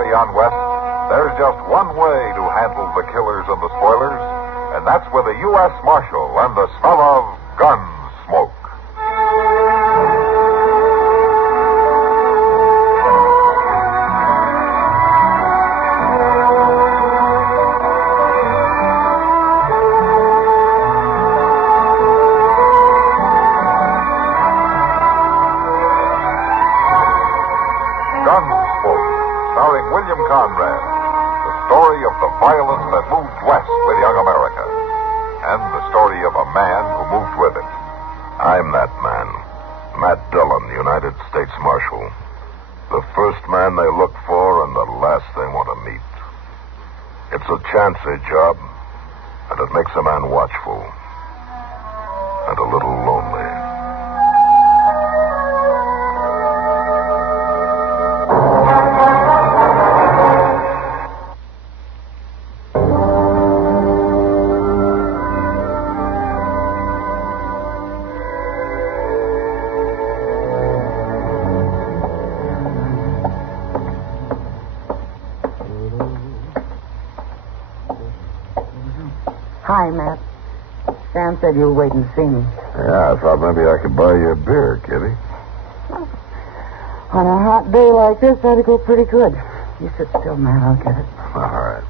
story on West, there's just one way to handle the killers and the spoilers, and that's with a U.S. Marshal and the smell of Gunsmoke. Gunsmoke, starring William Conrad, the story of the violence that moved west with young America, and the story of a man who moved with it. I'm that man, Matt Dillon, United States Marshal. The first man they look for and the last they want to meet. It's a chancy job, and it makes a man watchful and a little lonely. Hi, Matt. Sam said you were waiting to see me. Yeah, I thought maybe I could buy you a beer, Kitty. On a hot day like this, that'd go pretty good. You sit still, Matt. I'll get it. All right.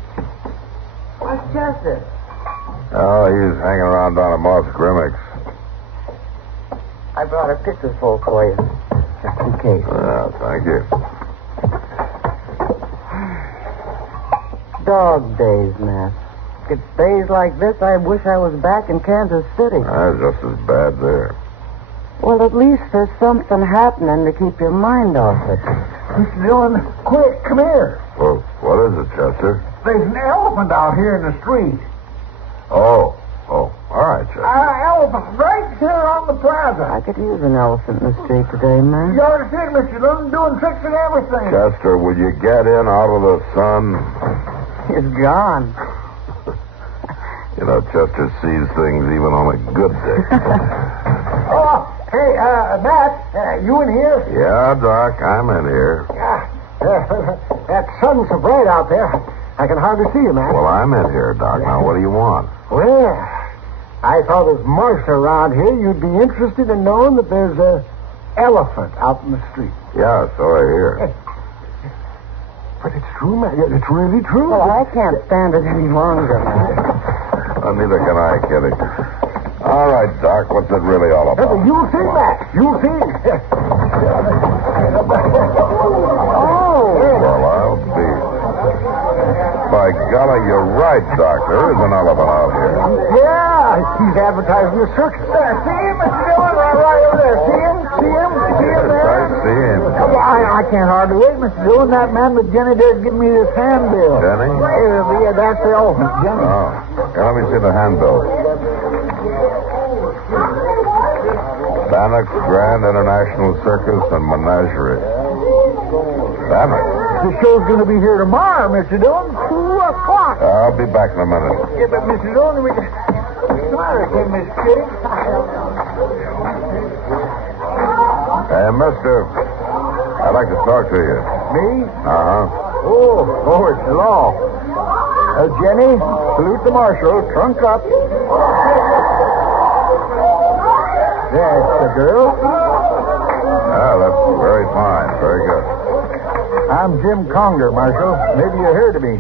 What's Chester? Oh, he's hanging around down at Moss Grimmick's. I brought a pitcher full for you, just in case. Yeah, thank you. Dog days, Matt. It's days like this I wish I was back in Kansas City. Just as bad there. Well, at least there's something happening to keep your mind off it. Mr. Dillon, quick, come here. Well, what is it, Chester? There's an elephant out here in the street. Oh, all right, Chester. Elephant right here on the plaza. I could use an elephant in the street today, man. You ought to see it, Mr. Dillon, doing tricks and everything. Chester, will you get in out of the sun? It's gone. You know, Chester sees things even on a good day. Hey, Matt, you in here? Yeah, Doc, I'm in here. That sun's so bright out there, I can hardly see you, Matt. Well, I'm in here, Doc. Now, what do you want? Well, I thought as marshal around here, you'd be interested in knowing that there's an elephant out in the street. Yeah, so I hear. But it's true, Matt. It's really true. Well, I can't stand it any longer, Matt. Well, neither can I, Kitty. All right, Doc, what's it really all about? You'll see, Matt. You'll see. Well, I'll be. By golly, you're right, Doc. There is an elephant out here. Yeah, he's advertising the circus. There, see him, Mr. Dillon, right over there. See him? See him? See him there? I see him. I can't hardly wait, Mr. Dillon. That man with Jenny there give me this handbill. Jenny? Yeah, that's the elephant, Jenny. Oh, okay, let me see the handbill. Bannock's Grand International Circus and Menagerie. Bannock? The show's going to be here tomorrow, Mr. Dillon. 2 o'clock. I'll be back in a minute. Yeah, but Mr. Dillon, we can... Tomorrow, Miss Kitty. Hey, mister, I'd like to talk to you. Me? Uh-huh. Oh, it's the law. Jenny, salute the marshal. Trunk up. That's the girl. Yeah, that's very fine. Very good. I'm Jim Conger, Marshal. Maybe you heard of me.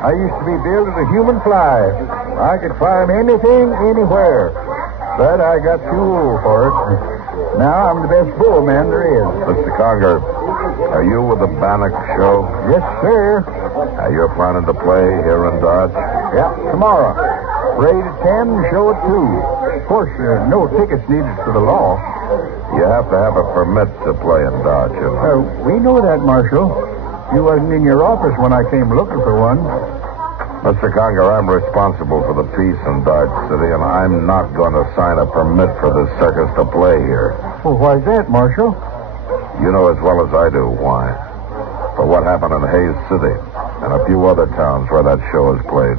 I used to be billed as a human fly. I could climb anything, anywhere. But I got too old for it. Now I'm the best bullman there is. Mr. Conger, are you with the Bannock show? Yes, sir. You're planning to play here in Dodge? Yep, tomorrow. Parade at 10, show at 2. Of course, no tickets needed for the law. You have to have a permit to play in Dodge, you know. We know that, Marshal. You wasn't in your office when I came looking for one. Mr. Conger, I'm responsible for the peace in Dodge City, and I'm not going to sign a permit for this circus to play here. Well, why's that, Marshal? You know as well as I do why. For what happened in Hayes City and a few other towns where that show is played.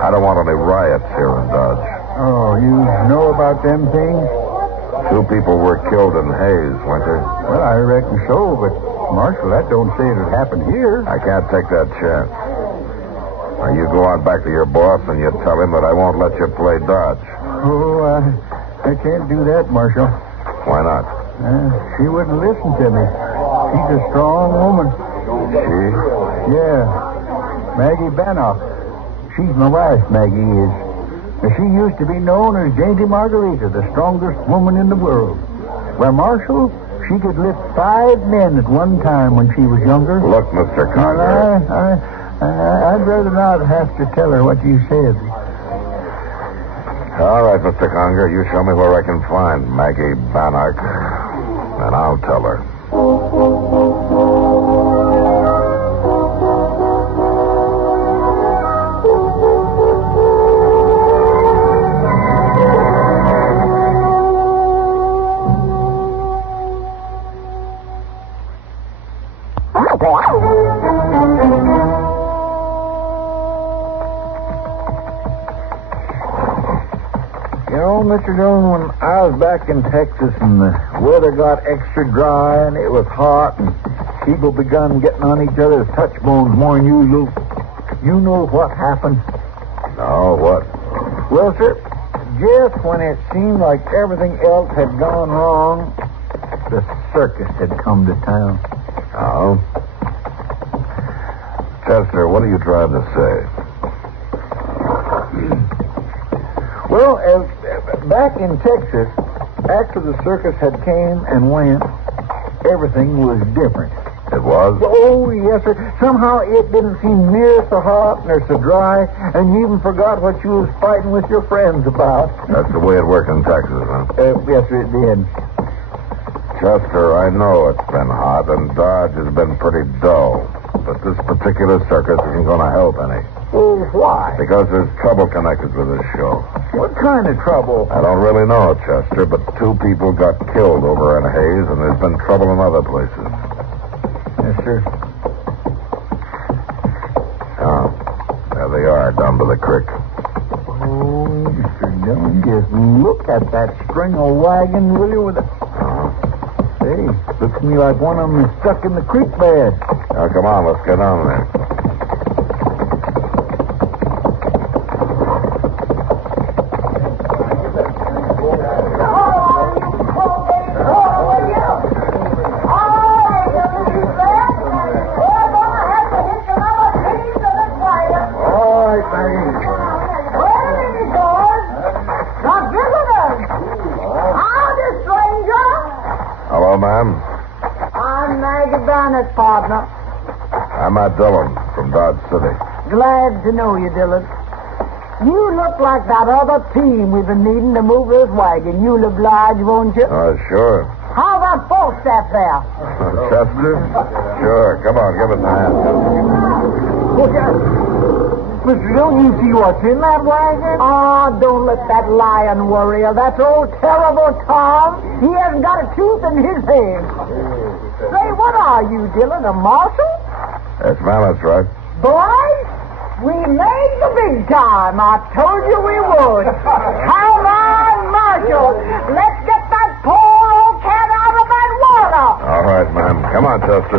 I don't want any riots here in Dodge. Oh, you know about them things? 2 people were killed in Hayes, weren't they? Well, I reckon so, but Marshal, that don't say it'll happen here. I can't take that chance. Now, you go on back to your boss and you tell him that I won't let you play dodge. Oh, I can't do that, Marshal. Why not? She wouldn't listen to me. She's a strong woman. She? Yeah. Maggie Bannock. She's my wife, Maggie is. She used to be known as Dainty Margarita, the strongest woman in the world. Well, Marshal, she could lift 5 men at one time when she was younger. Look, Mr. Conrad. I'd rather not have to tell her what you said. All right, Mr. Conger, you show me where I can find Maggie Bannock, and I'll tell her. You know, Mr. Dillon, when I was back in Texas and the weather got extra dry and it was hot and people begun getting on each other's touch bones more than usual, you know what happened? No, what? Well, sir, just when it seemed like everything else had gone wrong, the circus had come to town. Oh? Chester, what are you trying to say? Well, back in Texas, after the circus had came and went, everything was different. It was? Oh, yes, sir. Somehow it didn't seem near so hot nor so dry, and you even forgot what you was fighting with your friends about. That's the way it worked in Texas, huh? Yes, sir, it did. Chester, I know it's been hot and Dodge has been pretty dull, but this particular circus isn't going to help any. Well, why? Because there's trouble connected with this show. What kind of trouble? I don't really know, Chester, but 2 people got killed over in Hayes, and there's been trouble in other places. Yes, sir. Oh, there they are, down by the creek. Oh, Mr. Dillon, just look at that string of wagons, will you, with a... Hey, looks to me like one of them is stuck in the creek bed. Now, come on, let's get on there. Hello, ma'am. I'm Maggie Bannock's partner. I'm Matt Dillon from Dodge City. Glad to know you, Dillon. You look like that other team we've been needing to move this wagon. You'll oblige, won't you? Sure. How about Falstaff there? Chester? Sure. Come on, give us a hand. Look at Mr. Dillon, you see what's in that wagon? Oh, don't let that lion worry you. That's old terrible Tom. He hasn't got a tooth in his head. Say, what are you, Dillon, a marshal? Yes, ma'am, that's right. Boys, we made the big time. I told you we would. Come on, Marshal. Let's get that poor old cat out of that water. All right, ma'am. Come on, Chester.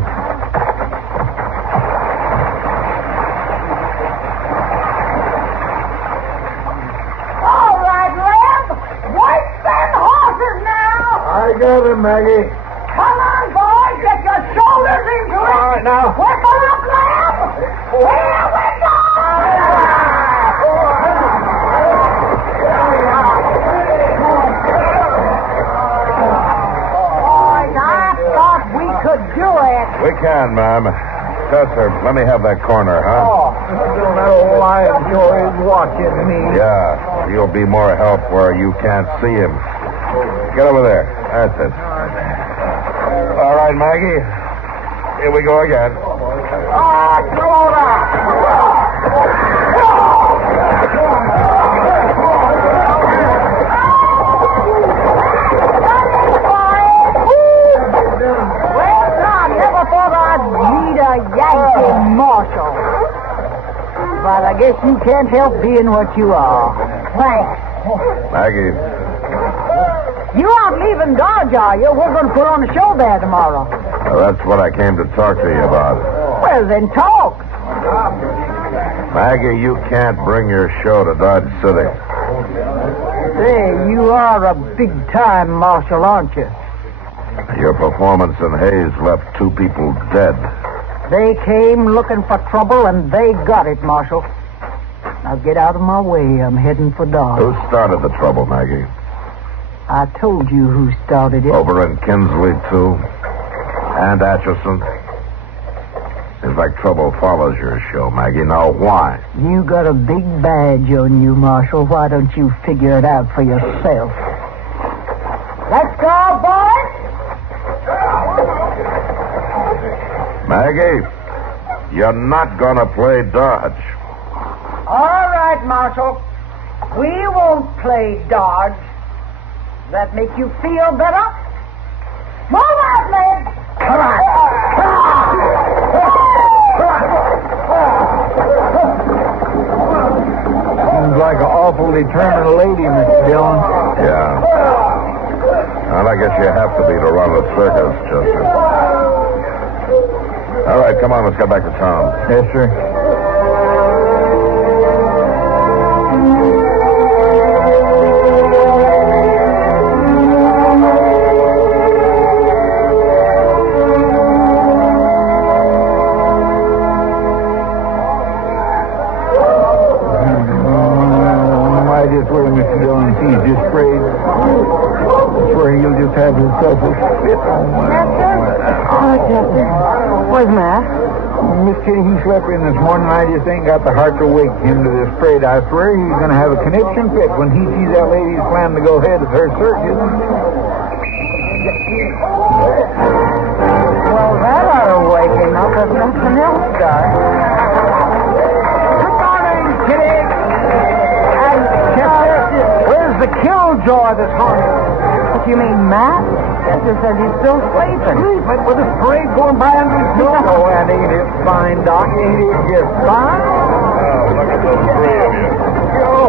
All right, Lem. Wake them horses now. I got him, Maggie. Come on, boys. Get your shoulders into it. All right, now. Whip them up, Lem. Here we go. Boys, I thought we could do it. We can, ma'am. Chester, let me have that corner, huh? Oh, Mr. Dillon, that old lion sure is watching me. Yeah, he'll be more help where you can't see him. Get over there. That's it. All right, Maggie. Here we go again. Yankee Marshal. But I guess you can't help being what you are. Thanks. Maggie. You aren't leaving Dodge, are you? We're going to put on a show there tomorrow. That's what I came to talk to you about. Well, then talk. Maggie, you can't bring your show to Dodge City. Say, you are a big-time marshal, aren't you? Your performance in Hayes left 2 people dead. They came looking for trouble, and they got it, Marshal. Now get out of my way. I'm heading for Dodge. Who started the trouble, Maggie? I told you who started it. Over in Kinsley, too? And Atchison? Seems like trouble follows your show, Maggie. Now, why? You got a big badge on you, Marshal. Why don't you figure it out for yourself? Let's go, boys! Maggie, you're not going to play Dodge. All right, Marshal. We won't play Dodge. That make you feel better? Move out, men! Come on! Seems like an awful determined lady, Mr. Dillon. Yeah. Well, I guess you have to be to run a circus, Chester. All right, come on, let's get back to town. Yes, sir. Mr. Dillon, he's just afraid. I swear he'll just have himself a fit on my... Oh, Chester. What's the matter? Miss Kitty, he slept in this morning, and I just ain't got the heart to wake him to this parade. I swear he's going to have a conniption fit when he sees that lady's planning to go ahead with her circus. Well, that ought to wake him up if nothing else does. Good morning, Kitty. And Chester, where's the killjoy this morning? What you mean, Matt? Chester says he's still sleeping. Sleeping with this parade going by under his nose. Oh, and ain't it fine, Doc? Ain't it just fine? Oh, look at those 3 of you.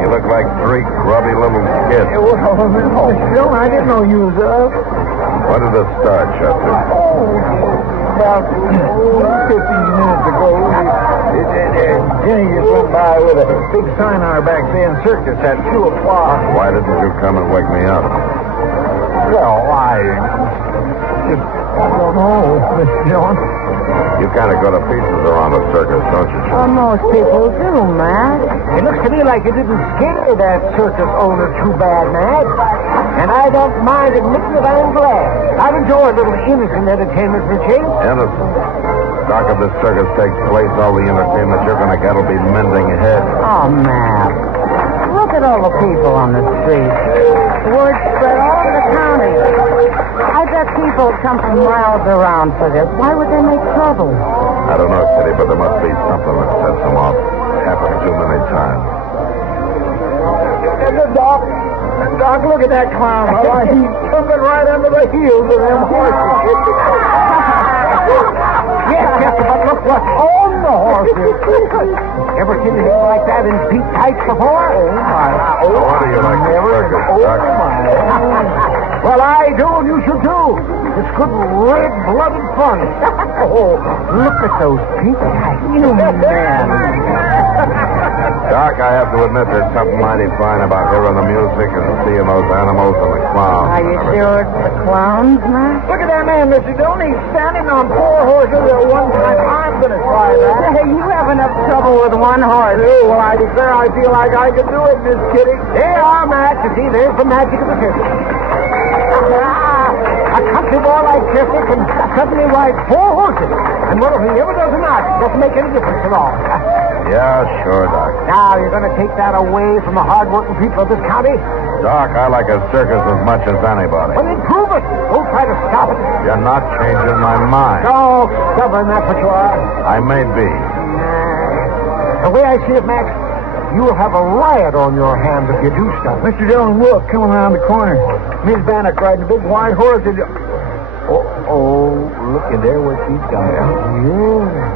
You look like 3 grubby little kids. Well, Mr. Dillon, I didn't know you was up. When did it start, Chester? About 15 minutes ago, Jenny just went by with a big sign on her back saying circus at 2 o'clock. Why didn't you come and wake me up? Well, I just don't know, Mr. Dillon. You kind of go to pieces around the circus, don't you, Well, Chester? most people do, Matt. It looks to me like you didn't scare that circus owner too bad, Matt. And I don't mind admitting that I'm glad. I've enjoyed a little innocent entertainment for a change. Innocent. Doc, if this circus takes place, all the entertainment you're going to get will be mending heads. Oh, Matt. Look at all the people on the street. Word spread all over the county. I bet people come from miles around for this. Why would they make trouble? I don't know, Kitty, but there must be something that sets them off. Happened too many times. Doc, look at that clown. He's jumping right under the heels of them horses. Yes, Chester, but look what's on the horses. Ever seen anything like that in Pete tights before? What do you like the circus, Doc? Well, I do, and you should too. It's good red-blooded fun. Oh, look at those Pete tights. You man. Doc, I have to admit there's something mighty fine about hearing the music and seeing those animals and the clowns. Are you sure it's the clowns, Matt? Look at that man, Mr. Dillon. He's standing on 4 horses at one time. I'm going to try that. Hey, you have enough trouble with one horse. Oh, well, I declare I feel like I could do it, Miss Kitty. There are, Matt. You see, there's the magic of the circus. A country boy like Chester can suddenly ride 4 horses. And whether he ever does or not, it doesn't make any difference at all. Yeah, sure, Doc. Now, you're going to take that away from the hard-working people of this county? Doc, I like a circus as much as anybody. Well, then prove it. Don't try to stop it. You're not changing my mind. Oh, stubborn, that's what you are. I may be. The way I see it, Max, you'll have a riot on your hands if you do stuff. Mr. Dillon, look, coming around the corner. Miss Bannock riding a big white horse. Oh, look at there what she's got. Yeah.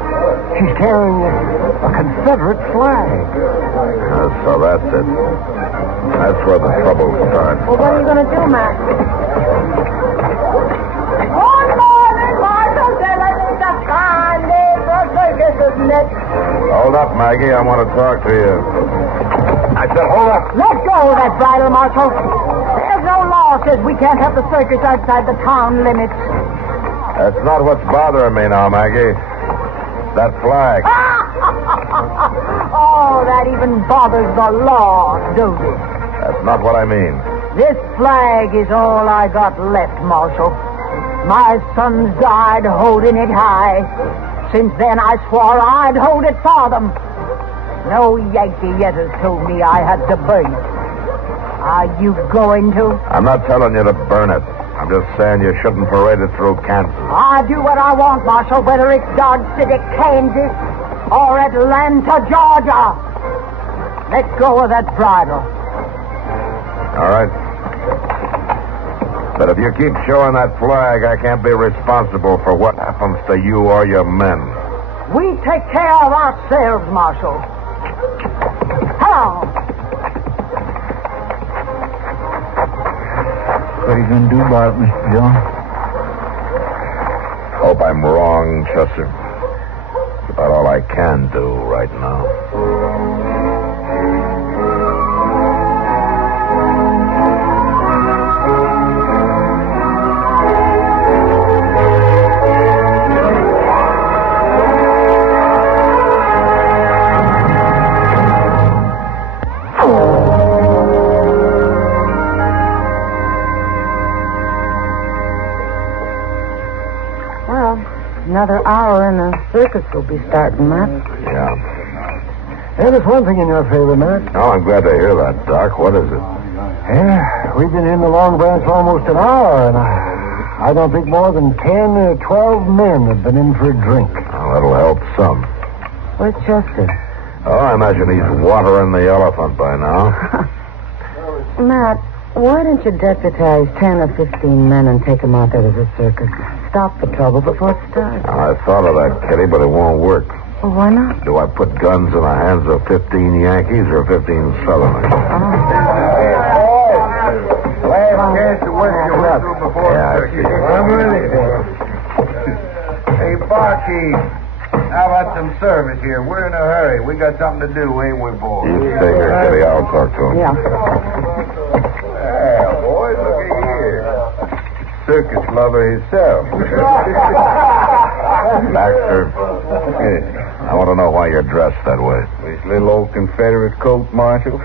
She's carrying a Confederate flag. So that's it. That's where the trouble starts. Well, what are you going to do, Max? Good morning, Marshal. Hold up, Maggie. I want to talk to you. I said, hold up. Let go of that bridle, Marshal. There's no law says we can't have the circus outside the town limits. That's not what's bothering me now, Maggie. That flag. Oh, that even bothers the law, don't it? That's not what I mean. This flag is all I got left, Marshal. My sons died holding it high. Since then, I swore I'd hold it for them. No Yankee yet has told me I had to burn it. Are you going to? I'm not telling you to burn it. I'm just saying you shouldn't parade it through Kansas. I do what I want, Marshal, whether it's Dodge City, Kansas, or Atlanta, Georgia. Let go of that bridle. All right. But if you keep showing that flag, I can't be responsible for what happens to you or your men. We take care of ourselves, Marshal. How? What are you going to do about it, Mr. Dillon? Hope I'm wrong, Chester. It's about all I can do right now. Another hour and the circus will be starting, Matt. Yeah. And there's one thing in your favor, Matt. Oh, I'm glad to hear that, Doc. What is it? Yeah, we've been in the Long Branch almost an hour, and I don't think more than 10 or 12 men have been in for a drink. Oh, that'll help some. Where's Chester? Oh, I imagine he's watering the elephant by now. Matt, why don't you deputize 10 or 15 men and take them out there to the circus? Stop the trouble before it starts. I thought of that, Kitty, but it won't work. Well, why not? Do I put guns in the hands of 15 Yankees or 15 Southerners? Last chance to work your way through before Yeah, I the see. circus. I'm ready. Hey, barkeep, how about some service here? We're in a hurry. We got something to do, ain't we, boys? You stay here, Kitty. I'll talk to him. Yeah. Well, boys, look at here. Circus lover himself. Baxter, I want to know why you're dressed that way. This little old Confederate coat, Marshal.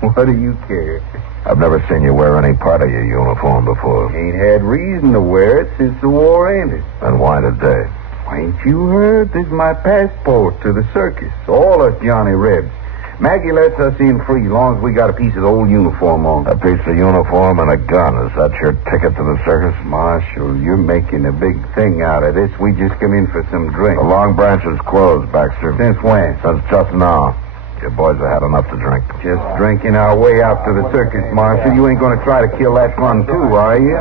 What do you care? I've never seen you wear any part of your uniform before. Ain't had reason to wear it since the war ended. Then why today? Ain't you heard? This is my passport to the circus. All us Johnny Rebs. Maggie lets us in free, long as we got a piece of the old uniform on. A piece of uniform and a gun. Is that your ticket to the circus? Marshal, you're making a big thing out of this. We just come in for some drink. The Long Branch is closed, Baxter. Since when? Since just now. Your boys have had enough to drink. Just drinking our way out to the circus, Marshal. You ain't going to try to kill that fun, too, are you?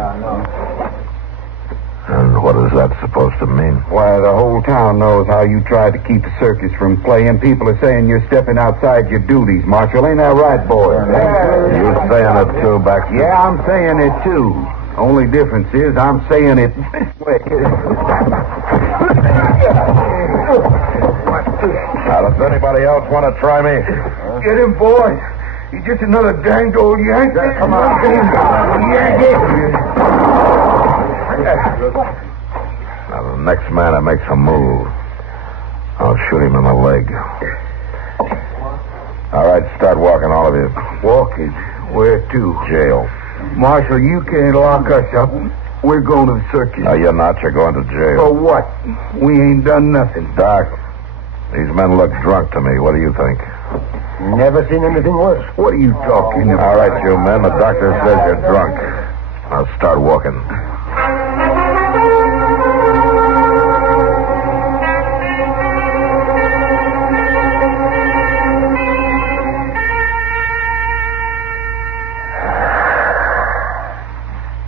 And what is that supposed to mean? Why, the whole town knows how you tried to keep the circus from playing. People are saying you're stepping outside your duties, Marshal. Ain't that right, boy? You saying it too, Baxter? Yeah, I'm saying it, too. Only difference is I'm saying it this way. Now, does anybody else want to try me? Get him, boy. He's just another danged old Yankee. Come on, Yankee. Now, the next man that makes a move, I'll shoot him in the leg. All right, start walking, all of you. Walking? Where to? Jail. Marshal, you can't lock us up. We're going to the circus. No, you're not. You're going to For jail. what? We ain't done nothing. Doc, these men look drunk to me. What do you think? Never seen anything worse. What are you talking about? All right, you men. The doctor says you're drunk. Now start walking.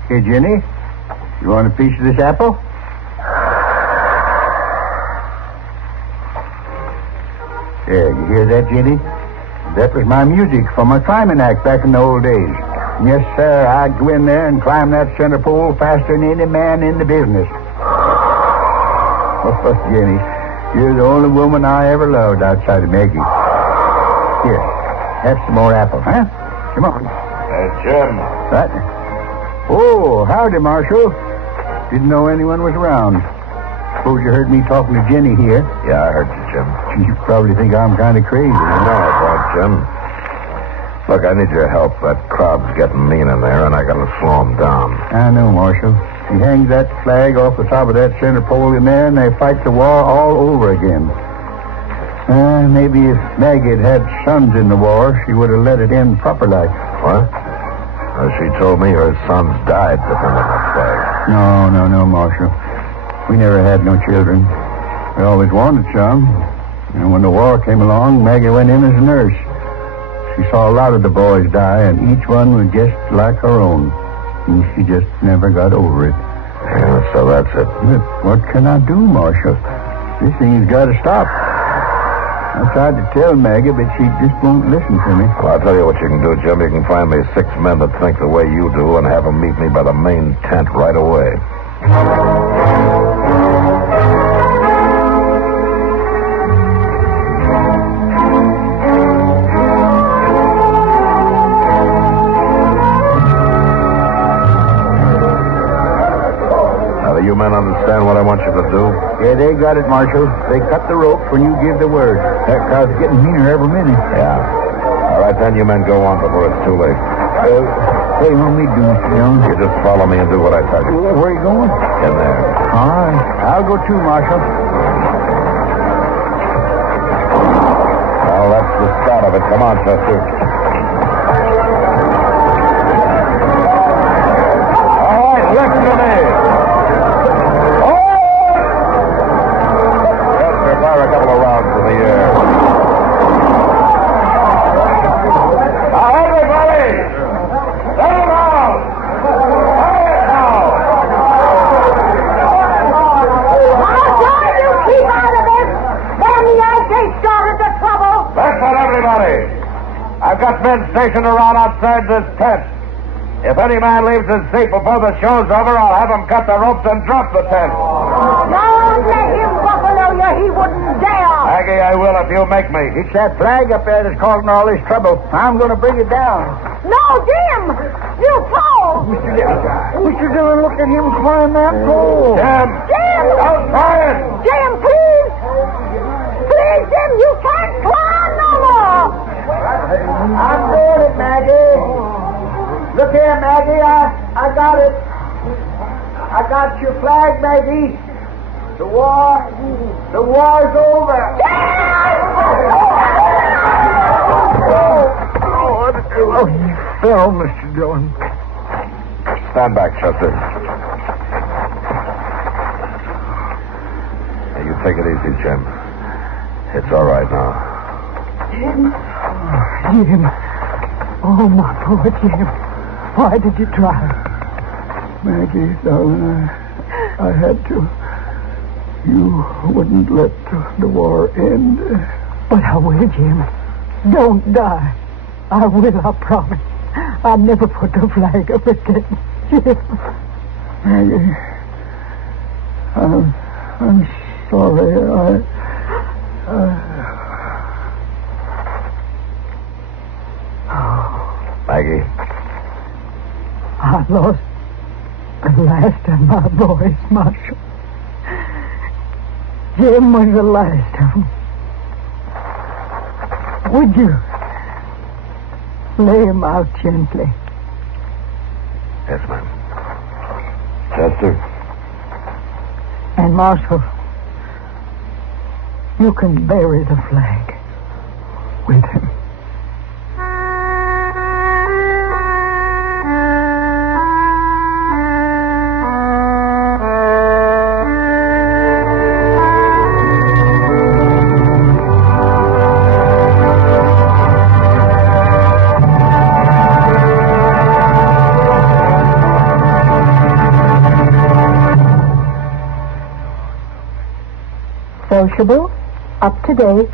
Hey, Jenny, you want a piece of this apple? Yeah, you hear that, Jenny? That was my music for my climbing act back in the old days. Yes, sir, I'd go in there and climb that center pole faster than any man in the business. Oh, Jenny, You're the only woman I ever loved outside of Maggie. Here, have some more apples, huh? Come on. Jim. What? Oh, howdy, Marshal. Didn't know anyone was around. Suppose you heard me talking to Jenny here. Yeah, I heard you, Jim. You probably think I'm kind of crazy. No, I don't, Jim. Look, I need your help. That crowd's getting mean in there, and I gotta slow them down. I know, Marshal. He hangs that flag off the top of that center pole in there, and they fight the war all over again. Maybe if Maggie had sons in the war, she would have let it end proper like. What? She told me her sons died defending that flag. No, Marshal. We never had no children. We always wanted some. And when the war came along, Maggie went in as a nurse. She saw a lot of the boys die, and each one was just like her own. And she just never got over it. Yeah, so that's it. But what can I do, Marshal? This thing's got to stop. I tried to tell Maggie, but she just won't listen to me. Well, I'll tell you what you can do, Jim. You can find me 6 men that think the way you do and have them meet me by the main tent right away. You men understand what I want you to do? Yeah, they got it, Marshal. They cut the rope when you give the word. That crowd's getting meaner every minute. Yeah. All right, then you men go on before it's too late. What do you want me to do, Mr. Jones? You just follow me and do what I tell you. Where are you going? In there. All right. I'll go too, Marshal. Well, that's the start of it. Come on, Chester. All right, listen to me. Fire a couple of rounds in the air. Now, everybody! Settle down! Quiet now! Marshal, you keep out of this! Then the Yankees started the trouble! Listen, everybody! I've got men stationed around outside this tent. If any man leaves his seat before the show's over, I'll have him cut the ropes and drop the tent. Don't let him buffalo you. He wouldn't dare. Maggie, I will if you make me. It's that flag up there that's causing all this trouble. I'm going to bring it down. No, Jim! You fall! Mr. Dillon, look at him climb that pole. Jim! Jim! Don't try it! Jim, please! Please, Jim, you can't climb no more! I'm doing it, Maggie. Look here, Maggie. I got it. I got your flag, Maggie. The war's over. Oh, he fell, Mr. Dillon. Stand back, Chester. Hey, you take it easy, Jim. It's all right now. Jim. Oh, my poor Jim. Why did you try? Maggie, darling, I had to. You wouldn't let the war end. But I will, Jim. Don't die. I will, I promise. I'll never put the flag up again. Jim. Maggie, I'm sorry. Maggie. I lost the last of my boys, Marshal. Jim was the last of them. Would you lay him out gently? Yes, ma'am. Chester. And, Marshal, you can bury the flag with him. Sociable, up-to-date,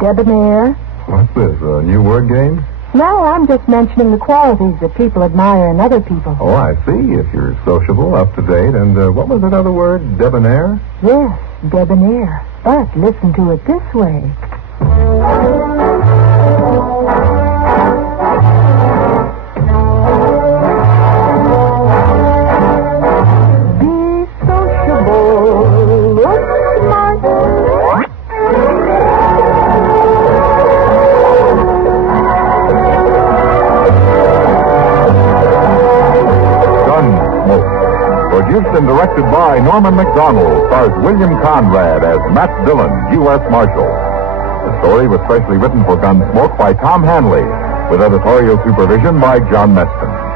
debonair. What's this, a new word game? No, I'm just mentioning the qualities that people admire in other people. Oh, I see. If you're sociable, up-to-date, and what was that other word, debonair? Yes, debonair. But listen to it this way. Be sociable. Look smart. Gunsmoke. Produced and directed by Norman MacDonnell, stars William Conrad as Matt Dillon, U.S. Marshal. The story was specially written for Gunsmoke by Tom Hanley, with editorial supervision by John Meston.